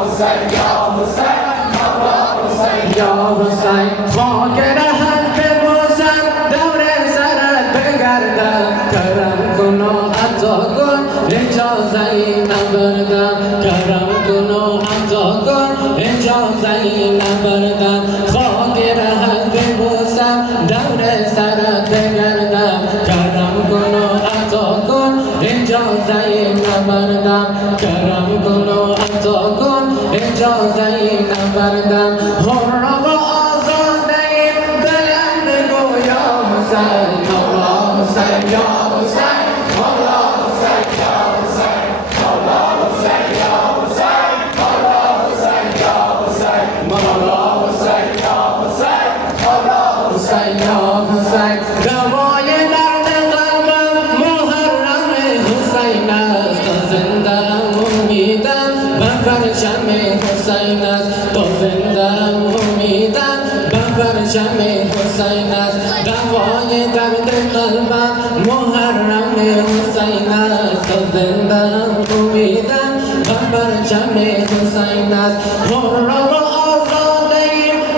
حسین یا حسین مولا حسین یا حسین خاک رهت ببوسم دور سرت بگردم کرم کن و عطا کن اجازه ای نبردم کرم کن و عطا کن اجازه ای نبردم خاک رهت ببوسم دور سرت بگردم کرم کن و عطا کن اجازه ای نبردم کرم کن و عطا کن اجازه ای نبردم حرم و آزاده دلم بگو یا حسین مولا حسین یا حسین مولا حسین یا حسین مولا حسین یا حسین مولا حسین یا حسین مولا حسین یا حسین مولا حسین یا حسین دوای درد قلبم محرم حسین است تو زنده امیدم به پرچم حسین است تو زنده امیدم به پرچم حسین است دوای درد قلبم محرم حسین است تو زنده امیدم به پرچم حسین است حرم و آزاده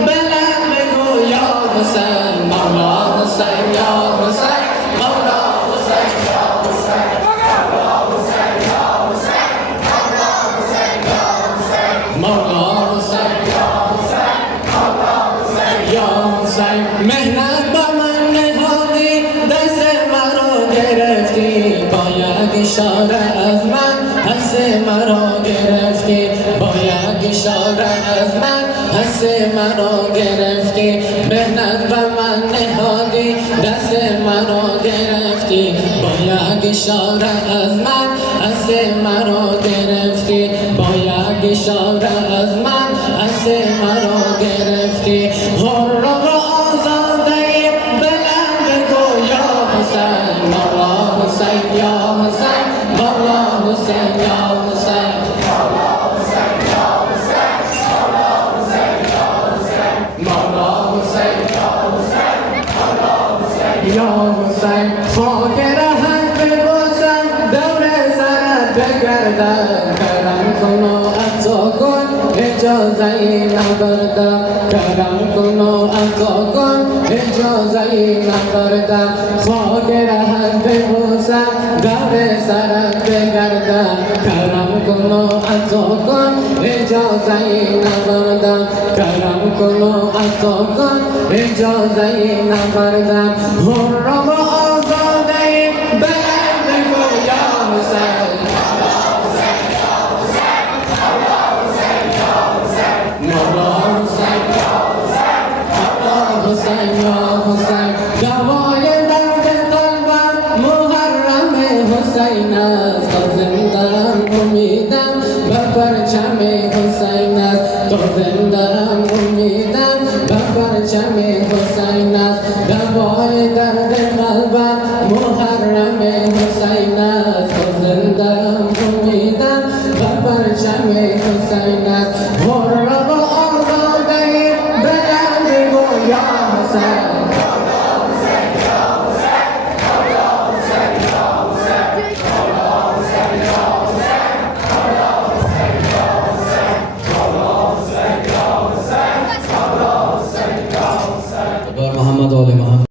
بلند بگو یا حسین مولا حسین یا حسین مولا حسین یا حسین مولا حسین یا حسین مولا حسین یا حسین مولا حسین یا حسین مولا حسین یا حسین مهنت با من نهادی دست مرا گرفتی با یک اشاره از من حس مرا گرفتی با یک اشاره از من حس مرا گرفتی مهنت با من نهادی دست مرا گرفتی با یک اشاره از من حس مرا گرفتی با یک اشاره از من حس مرا گرفتی حرم و آزاده بلند بگو یا حسین مولا حسین یا حسین مولا حسین یا حسین مولا حسین یا حسین مولا حسین یا حسین مولا حسین یا حسین مولا حسین یا حسین خاک رهت ببوسم دور سرت بگردم کرم کن و عطا کن اجازه ای نبردم کرم کن و عطا کن اجازه ای نبردم خاک رهت ببوسم دور سرت بگردم کرم کن و عطا کن اجازه ای نبردم کرم کن و عطا کن اجازه ای نبردم حرم و آزاده بلند بگو یا حسین مولا حسین یا حسین مولا حسین یا حسین مولا حسین یا حسین مولا حسین یا حسین دوای درد قلبم محرم حسین است تا زنده امیدم به پرچم حسین است تا زنده